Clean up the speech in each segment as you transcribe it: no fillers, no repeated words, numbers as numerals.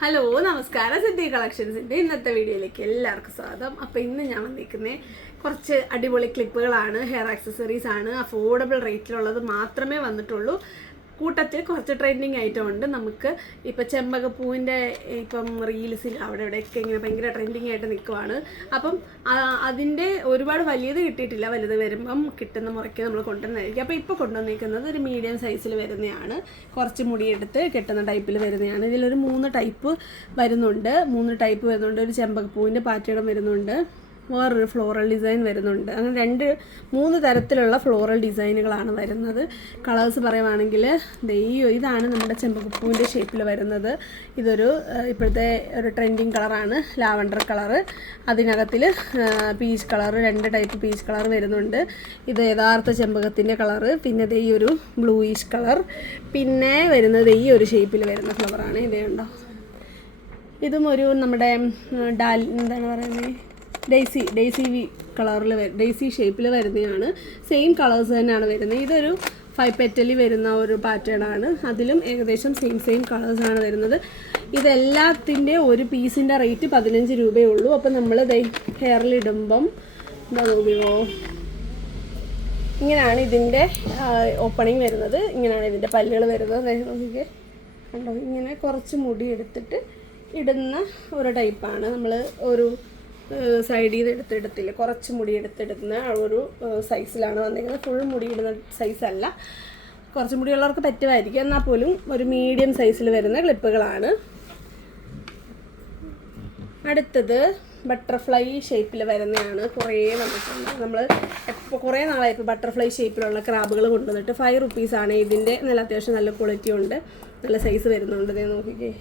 Hello നമസ്കാരം, സിദ്ധി കളക്ഷൻസിൻ്റെ ഇന്നത്തെ വീഡിയോയിലേക്ക് എല്ലാവർക്കും സ്വാഗതം. അപ്പോൾ ഇന്ന് ഞാൻ വന്നിരിക്കുന്നത് കുറച്ച് അടിപൊളി ക്ലിപ്പുകളാണ്, ഹെയർ ആക്സസറീസ് ആണ്. അഫോർഡബിൾ റേറ്റിലുള്ളത് മാത്രമേ വന്നിട്ടുള്ളൂ. കൂട്ടത്തിൽ കുറച്ച് ട്രെൻഡിങ് ഐറ്റം ഉണ്ട്. നമുക്ക് ഇപ്പോൾ ചെമ്പകപ്പൂവിൻ്റെ ഇപ്പം റീൽസിൽ അവിടെ ഇവിടെയൊക്കെ ഇങ്ങനെ ഭയങ്കര ട്രെൻഡിങ് ആയിട്ട് നിൽക്കുവാണ്. അപ്പം അതിൻ്റെ ഒരുപാട് വലിയത് കിട്ടിയിട്ടില്ല, വലുത് വരുമ്പം കിട്ടുന്ന മുറയ്ക്ക് നമ്മൾ കൊണ്ടുവന്നതായിരിക്കും. അപ്പോൾ ഇപ്പോൾ കൊണ്ടുവന്നിരിക്കുന്നത് ഒരു മീഡിയം സൈസിൽ വരുന്നതാണ്, കുറച്ച് മുടിയെടുത്ത് കെട്ടുന്ന ടൈപ്പിൽ വരുന്നതാണ്. ഇതിലൊരു 3 ടൈപ്പ് വരുന്നുണ്ട്. ഒരു ചെമ്പകപ്പൂവിൻ്റെ പാറ്റേൺ വരുന്നുണ്ട്, വേറൊരു ഫ്ലോറൽ ഡിസൈൻ വരുന്നുണ്ട്. അങ്ങനെ 3 തരത്തിലുള്ള ഫ്ലോറൽ ഡിസൈനുകളാണ് വരുന്നത്. കളേഴ്സ് പറയുവാണെങ്കിൽ ഇതാണ് നമ്മുടെ ചെമ്പകപ്പൂവിൻ്റെ ഷേപ്പിൽ വരുന്നത്. ഇതൊരു ഇപ്പോഴത്തെ ഒരു ട്രെൻഡിങ് കളറാണ്, ലാവണ്ടർ കളറ്. അതിനകത്തിൽ peach colour, 2 type peach colour വരുന്നുണ്ട്. ഇത് യഥാർത്ഥ ചെമ്പകത്തിൻ്റെ കളറ്. പിന്നെ ഈ ഒരു ബ്ലൂയിഷ് കളർ. പിന്നെ വരുന്നത് ഈ ഒരു ഷേപ്പിൽ വരുന്ന ഫ്ലവറാണ്. ഇതുണ്ടോ, ഇതും ഒരു നമ്മുടെ എന്താണ് പറയുന്നത്, ഡെയ്സി കളറിൽ ഡെയ്സി ഷേപ്പിൽ വരുന്നതാണ്. സെയിം കളേഴ്സ് തന്നെയാണ് വരുന്നത്. ഇതൊരു 5 പെറ്റലിൽ വരുന്ന ഒരു പാറ്റേൺ ആണ്. അതിലും ഏകദേശം സെയിം കളേഴ്സാണ് വരുന്നത്. ഇതെല്ലാത്തിൻ്റെ ഒരു പീസിൻ്റെ റേറ്റ് 15 രൂപയേ ഉള്ളൂ. അപ്പം നമ്മൾ ഹെയറിലിടുമ്പം എന്താ നോക്കിയോ, ഇങ്ങനെയാണ് ഇതിൻ്റെ ഓപ്പണിങ് വരുന്നത്. ഇങ്ങനെയാണ് ഇതിൻ്റെ പല്ലുകൾ വരുന്നത്. നോക്കിക്കേ, കണ്ടോ, ഇങ്ങനെ കുറച്ച് മുടി എടുത്തിട്ട് ഇടുന്ന ഒരു ടൈപ്പാണ്. നമ്മൾ ഒരു സൈഡിൽ നിന്ന് എടുത്തിടത്തില്ല, കുറച്ച് മുടി എടുത്തിടുന്ന ഒരു സൈസിലാണ് വന്നിരിക്കുന്നത്. ഫുൾ മുടി ഇടുന്ന സൈസല്ല, കുറച്ച് മുടിയുള്ളവർക്ക് പറ്റുമായിരിക്കും. എന്നാൽ പോലും ഒരു മീഡിയം സൈസിൽ വരുന്ന ക്ലിപ്പുകളാണ്. അടുത്തത് ബട്ടർഫ്ലൈ ഷേപ്പിൽ വരുന്നതാണ്. കുറേ വന്നിട്ടുണ്ട്. നമ്മൾ കുറേ നാളായി ഇപ്പോൾ ബട്ടർഫ്ലൈ ഷേപ്പിലുള്ള ക്രാബുകൾ കൊണ്ടുവന്നിട്ട് 5 റുപ്പീസാണ് ഇതിൻ്റെ. നല്ല അത്യാവശ്യം നല്ല ക്വാളിറ്റി ഉണ്ട്, നല്ല സൈസ് വരുന്നുണ്ട്. ഇതേ നോക്കിക്കേ,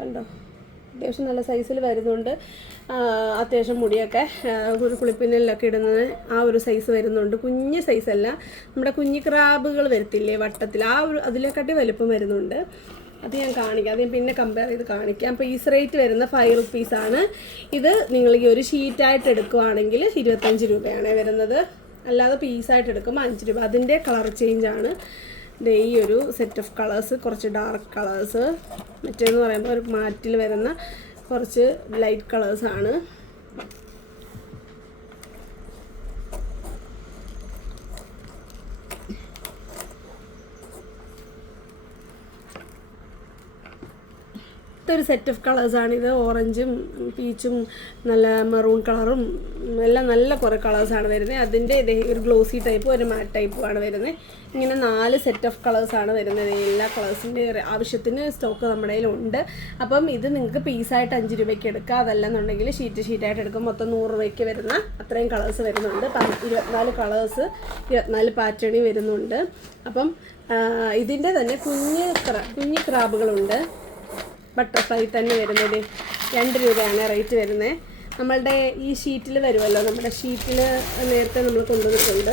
കണ്ടോ, അത്യാവശ്യം നല്ല സൈസിൽ വരുന്നുണ്ട്. അത്യാവശ്യം മുടിയൊക്കെ ഒരു കുളിപ്പിന്നലിലൊക്കെ ഇടുന്നത് ആ ഒരു സൈസ് വരുന്നുണ്ട്. കുഞ്ഞ് സൈസല്ല, നമ്മുടെ കുഞ്ഞി ക്രാബുകൾ വരത്തില്ലേ വട്ടത്തിൽ, ആ ഒരു അതിലേക്കാട്ടി വലുപ്പം വരുന്നുണ്ട്. അത് ഞാൻ കാണിക്കാം, അത് പിന്നെ കമ്പയർ ചെയ്ത് കാണിക്കാം. അപ്പോൾ ഈ റേറ്റ് വരുന്ന 5 റുപ്പീസാണ്. ഇത് നിങ്ങൾ ഈ ഒരു ഷീറ്റായിട്ട് എടുക്കുവാണെങ്കിൽ 25 രൂപയാണ് വരുന്നത്. അല്ലാതെ പീസായിട്ട് എടുക്കുമ്പോൾ 5 രൂപ. അതിൻ്റെ കളർ ചേഞ്ചാണ്. ഈ ഒരു സെറ്റ് ഓഫ് കളേഴ്സ്, കുറച്ച് ഡാർക്ക് കളേഴ്സ്, മറ്റേന്ന് പറയുമ്പോൾ ഒരു മാറ്റിൽ വരുന്ന കുറച്ച് ലൈറ്റ് കളേഴ്സാണ്. ഇതൊരു സെറ്റ് ഓഫ് കളേഴ്സാണിത്. ഓറഞ്ചും പീച്ചും നല്ല മെറൂൺ കളറും എല്ലാം നല്ല കുറേ കളേഴ്സാണ് വരുന്നത്. അതിൻ്റെ ഒരു ഗ്ലോസി ടൈപ്പും ഒരു മാറ്റ് ടൈപ്പുമാണ് വരുന്നത്. ഇങ്ങനെ 4 സെറ്റ് ഓഫ് കളേഴ്സാണ് വരുന്നത്. എല്ലാ കളേഴ്സിൻ്റെ ആവശ്യത്തിന് സ്റ്റോക്ക് നമ്മുടെ കയ്യിലുണ്ട്. അപ്പം ഇത് നിങ്ങൾക്ക് പീസായിട്ട് 5 രൂപയ്ക്ക് എടുക്കുക. അതല്ലെന്നുണ്ടെങ്കിൽ ഷീറ്റായിട്ട് എടുക്കും. മൊത്തം 100 രൂപയ്ക്ക് വരുന്ന അത്രയും കളേഴ്സ് വരുന്നുണ്ട്. 24 കളേഴ്സ്, 24 പാറ്റേണിൽ വരുന്നുണ്ട്. അപ്പം ഇതിൻ്റെ തന്നെ കുഞ്ഞു ക്രാബുകളുണ്ട്. ബട്ടർഫ്ലൈ തന്നെ വരുന്നത് 2 രൂപയാണ് റേറ്റ് വരുന്നത്. നമ്മളുടെ ഈ ഷീറ്റിൽ വരുമല്ലോ, നമ്മുടെ ഷീറ്റിൽ നേരത്തെ നമ്മൾ കൊണ്ടുവന്നിട്ടുണ്ട്.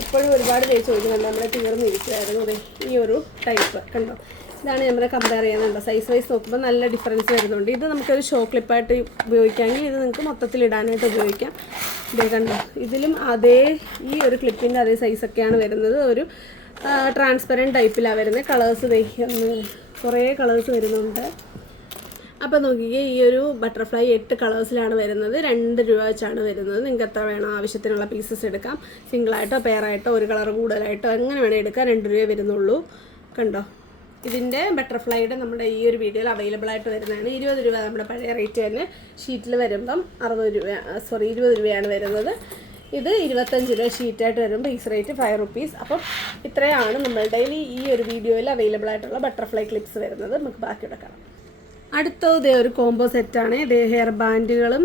ഇപ്പോഴും ഒരുപാട് പേര് ചോദിക്കുന്നുണ്ട്, നമ്മൾ തീർന്നിരിക്കുമായിരുന്നു. അതെ, ഈ ഒരു ടൈപ്പ് കണ്ടോ, ഇതാണ് നമ്മൾ കമ്പയർ ചെയ്യുന്നുണ്ടോ. സൈസ് വൈസ് നോക്കുമ്പോൾ നല്ല ഡിഫറൻസ് വരുന്നുണ്ട്. ഇത് നമുക്കൊരു ഷോ ക്ലിപ്പായിട്ട് ഉപയോഗിക്കാമെങ്കിൽ ഇത് നിങ്ങൾക്ക് മൊത്തത്തിൽ ഇടാനായിട്ട് ഉപയോഗിക്കാം. ഇതേ കണ്ടോ, ഇതിലും അതേ ഈ ഒരു ക്ലിപ്പിൻ്റെ അതേ സൈസൊക്കെയാണ് വരുന്നത്. ഒരു ട്രാൻസ്പെറൻറ്റ് ടൈപ്പിലാണ് വരുന്നത്. കളേഴ്സ് കുറേ കളേഴ്സ് വരുന്നുണ്ട്. അപ്പോൾ നോക്കിക്കേ, ഈ ഒരു ബട്ടർഫ്ലൈ 8 കളേഴ്സിലാണ് വരുന്നത്. 2 രൂപ വെച്ചാണ് വരുന്നത്. നിങ്ങൾക്ക് എത്ര വേണം ആവശ്യത്തിനുള്ള പീസസ് എടുക്കാം. സിംഗിളായിട്ടോ പെയറായിട്ടോ ഒരു കളർ കൂടുതലായിട്ടോ എങ്ങനെ വേണേൽ എടുക്കാം. 2 രൂപ വരുന്നുള്ളൂ. കണ്ടോ, ഇതിൻ്റെ ബട്ടർഫ്ലൈയുടെ നമ്മുടെ ഈ ഒരു വീഡിയോയിൽ അവൈലബിൾ ആയിട്ട് വരുന്നതാണ്. 20 രൂപ നമ്മുടെ പഴയ റേറ്റ് തന്നെ. ഷീറ്റിൽ വരുമ്പം 20 രൂപയാണ് വരുന്നത്. ഇത് 25 രൂപ ഷീറ്റായിട്ട് വരുമ്പോൾ പീസ് റേറ്റ് 5 റുപ്പീസ്. അപ്പം ഇത്രയാണ് നമ്മളുടെ ഈ ഒരു വീഡിയോയിൽ അവൈലബിൾ ആയിട്ടുള്ള ബട്ടർഫ്ലൈ ക്ലിപ്സ് വരുന്നത്. നമുക്ക് ബാക്കിയുടെ കാണാം. അടുത്തത് ഒരു കോംബോ സെറ്റാണ്. ഹെയർ ബാൻഡുകളും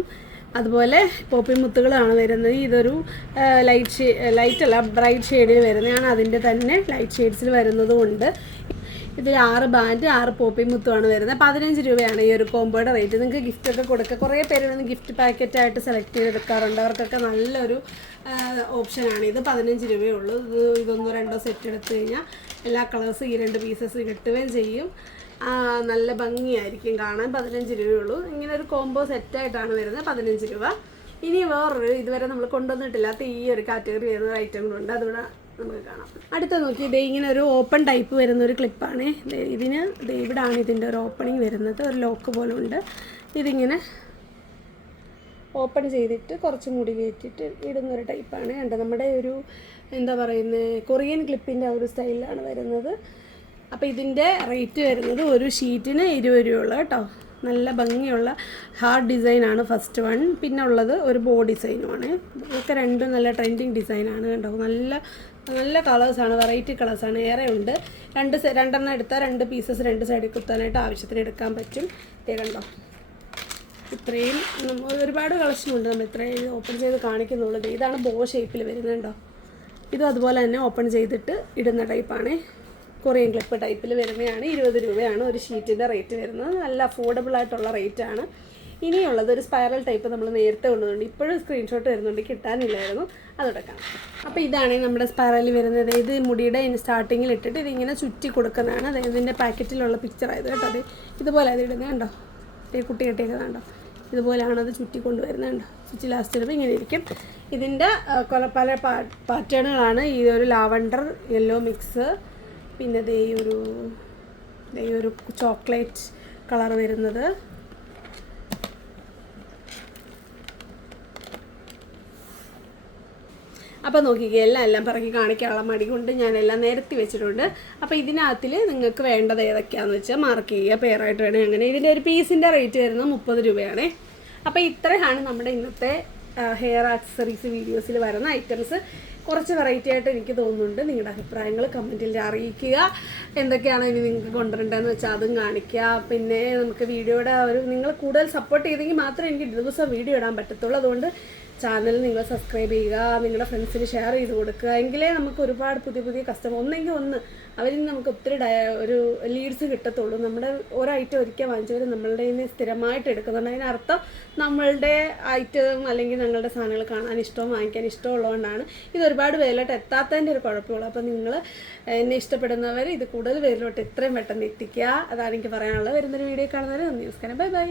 അതുപോലെ പോപ്പി മുത്തുകളാണ് വരുന്നത്. ഇതൊരു ബ്രൈറ്റ് ഷെയ്ഡിൽ വരുന്നതാണ്. അതിൻ്റെ തന്നെ ലൈറ്റ് ഷെയ്ഡ്സിൽ വരുന്നതും ഉണ്ട്. ഇതിൽ 6 ബാൻഡ് 6 പോപ്പി മുത്തുമാണ് വരുന്നത്. 15 രൂപയാണ് ഈ ഒരു കോംബോയുടെ റേറ്റ്. നിങ്ങൾക്ക് ഗിഫ്റ്റൊക്കെ കൊടുക്കുക. കുറേ പേര് ഗിഫ്റ്റ് പാക്കറ്റായിട്ട് സെലക്ട് ചെയ്തെടുക്കാറുണ്ട്. അവർക്കൊക്കെ നല്ലൊരു ഓപ്ഷനാണ് ഇത്. 15 രൂപയേ ഉള്ളൂ. ഇതൊന്നോ 2 സെറ്റ് എടുത്തു കഴിഞ്ഞാൽ എല്ലാ കളേഴ്സും ഈ 2 പീസസ് കിട്ടുകയും ചെയ്യും. നല്ല ഭംഗിയായിരിക്കും കാണാൻ. 15 രൂപയുള്ളൂ. ഇങ്ങനെ ഒരു കോംബോ സെറ്റായിട്ടാണ് വരുന്നത്, 15 രൂപ. ഇനി വേറൊരു ഇതുവരെ നമ്മൾ കൊണ്ടുവന്നിട്ടില്ലാത്ത ഈ ഒരു കാറ്റഗറി വരുന്ന ഐറ്റങ്ങളുണ്ട്. അതിവിടെ നമുക്ക് കാണാം. അടുത്ത നോക്കി ഇതേ ഇങ്ങനെ ഒരു ഓപ്പൺ ടൈപ്പ് വരുന്ന ഒരു ക്ലിപ്പാണ്. ഇതിന് ഇവിടാണ് ഇതിൻ്റെ ഒരു ഓപ്പണിങ് വരുന്നത്, ഒരു ലോക്ക് പോലെ ഉണ്ട്. ഇതിങ്ങനെ ഓപ്പൺ ചെയ്തിട്ട് കുറച്ച് മുടി കയറ്റിയിട്ട് ഇടുന്നൊരു ടൈപ്പാണ്. കണ്ടോ, നമ്മുടെ ഒരു എന്താ പറയുന്നത് കൊറിയൻ ക്ലിപ്പിൻ്റെ ഒരു സ്റ്റൈലിലാണ് വരുന്നത്. അപ്പോൾ ഇതിൻ്റെ റേറ്റ് വരുന്നത് ഒരു ഷീറ്റിന് 20 രൂപയുള്ള കേട്ടോ. നല്ല ഭംഗിയുള്ള ഹാർഡ് ഡിസൈനാണ് ഫസ്റ്റ് വൺ. പിന്നെ ഉള്ളത് ഒരു ബോ ഡിസൈനുമാണ്. ഇതൊക്കെ രണ്ടും നല്ല ട്രെൻഡിങ് ഡിസൈനാണ് കേട്ടോ. നല്ല നല്ല കളേഴ്സാണ്, വെറൈറ്റി കളേഴ്സാണ്, ഏറെ ഉണ്ട്. രണ്ടെണ്ണം എടുത്താൽ 2 പീസസ് 2 സൈഡിൽ കുത്താനായിട്ട് ആവശ്യത്തിന് എടുക്കാൻ പറ്റും. കണ്ടോ, ഇത്രയും ഒരുപാട് കളക്ഷനുണ്ട്. നമ്മൾ ഇത്രയും ഓപ്പൺ ചെയ്ത് കാണിക്കുന്നുള്ളത്. ഇതാണ് ബോ ഷേപ്പിൽ വരുന്നത് കേട്ടോ. ഇതും അതുപോലെ തന്നെ ഓപ്പൺ ചെയ്തിട്ട് ഇടുന്ന ടൈപ്പാണ്. കൊറിയൻ ക്ലിപ്പ് ടൈപ്പിൽ വരുന്നതാണ്. 20 രൂപയാണ് ഒരു ഷീറ്റിൻ്റെ റേറ്റ് വരുന്നത്. നല്ല അഫോർഡബിൾ ആയിട്ടുള്ള റേറ്റാണ്. ഇനിയുള്ളത് ഒരു സ്പൈറൽ ടൈപ്പ് നമ്മൾ നേരത്തെ കൊണ്ടുവന്നുണ്ട്. ഇപ്പോഴും സ്ക്രീൻഷോട്ട് വരുന്നുണ്ട്, കിട്ടാനില്ലായിരുന്നു, അതോടെ കാണാം. അപ്പോൾ ഇതാണ് നമ്മുടെ സ്പൈറലിൽ വരുന്നത്. ഇത് മുടിയുടെ സ്റ്റാർട്ടിങ്ങിൽ ഇട്ടിട്ട് ഇതിങ്ങനെ ചുറ്റി കൊടുക്കുന്നതാണ്. അതായത് ഇതിൻ്റെ പാക്കറ്റിലുള്ള പിക്ചറായത് കേട്ടോ. അത് ഇതുപോലെ അത് ഇടുന്നത് കണ്ടോ, കുട്ടി കെട്ടിയൊക്കെ കണ്ടോ, ഇതുപോലെയാണ് അത് ചുറ്റി കൊണ്ടുവരുന്നത് കണ്ടോ. സ്വിച്ച് ലാസ്റ്റ് ഇടുമ്പോൾ ഇങ്ങനെ ഇരിക്കും. ഇതിൻ്റെ പല പാറ്റേണുകളാണ്. ഈ ഒരു ലാവണ്ടർ യെല്ലോ മിക്സ്, പിന്നെ ദേ ഒരു ചോക്ലേറ്റ് കളർ വരുന്നത്. അപ്പോൾ നോക്കിക്കേ, എല്ലാം പിറക്കി കാണിക്കാനുള്ള മടി കൊണ്ട് ഞാനെല്ലാം നിരത്തി വെച്ചിട്ടുണ്ട്. അപ്പോൾ ഇതിനകത്തിൽ നിങ്ങൾക്ക് വേണ്ടത് ഏതൊക്കെയാണെന്ന് വെച്ചാൽ മാർക്ക് ചെയ്യുക, പെയറായിട്ട് വേണേൽ അങ്ങനെ. ഇതിൻ്റെ ഒരു പീസിൻ്റെ റേറ്റ് വരുന്നത് 30 രൂപയാണ്. അപ്പോൾ ഇത്രയാണ് നമ്മുടെ ഇന്നത്തെ ഹെയർ ആക്സസറീസ് വീഡിയോസിൽ വരുന്ന ഐറ്റംസ്. കുറച്ച് വെറൈറ്റി ആയിട്ട് എനിക്ക് തോന്നുന്നുണ്ട്. നിങ്ങളുടെ അഭിപ്രായങ്ങൾ കമൻറ്റിൽ അറിയിക്കുക. എന്തൊക്കെയാണ് ഇനി നിങ്ങൾക്ക് കൊണ്ടുവരേണ്ടതെന്ന് വെച്ചാൽ അതും കാണിക്കുക. പിന്നെ നമുക്ക് വീഡിയോയുടെ നിങ്ങൾ കൂടുതൽ സപ്പോർട്ട് ചെയ്തെങ്കിൽ മാത്രമേ എനിക്ക് ദിവസം വീഡിയോ ഇടാൻ പറ്റത്തുള്ളൂ. അതുകൊണ്ട് ചാനൽ നിങ്ങൾ സബ്സ്ക്രൈബ് ചെയ്യുക, നിങ്ങളുടെ ഫ്രണ്ട്സിന് ഷെയർ ചെയ്ത് കൊടുക്കുക. എങ്കിലേ നമുക്ക് ഒരുപാട് പുതിയ കസ്റ്റമർ ഒന്നെങ്കിൽ അവരിൽ നിന്ന് നമുക്ക് ഒത്തിരി ഒരു ലീഡ്സ് കിട്ടത്തുള്ളൂ. നമ്മുടെ ഒരു ഐറ്റം ഒരിക്കൽ വാങ്ങിച്ചവർ നമ്മളുടെ നിന്ന് സ്ഥിരമായിട്ട് എടുക്കുന്നുണ്ട്. അതിനർത്ഥം നമ്മളുടെ ഐറ്റം അല്ലെങ്കിൽ ഞങ്ങളുടെ സാധനങ്ങൾ കാണാൻ ഇഷ്ടവും വാങ്ങിക്കാൻ ഇഷ്ടമുള്ളതുകൊണ്ടാണ്. ഇത് ഒരുപാട് പേരിലോട്ട് എത്താത്തതിൻ്റെ ഒരു കുഴപ്പമുള്ളൂ. അപ്പോൾ നിങ്ങൾ എന്നെ ഇഷ്ടപ്പെടുന്നവർ ഇത് കൂടുതൽ പേരിലോട്ട് എത്രയും പെട്ടെന്ന് എത്തിക്കുക. അതാണ് എനിക്ക് പറയാനുള്ളത്. വരുന്നൊരു വീഡിയോ കാണുന്നവർ നന്ദി, നമസ്കാരം, ബൈ ബൈ.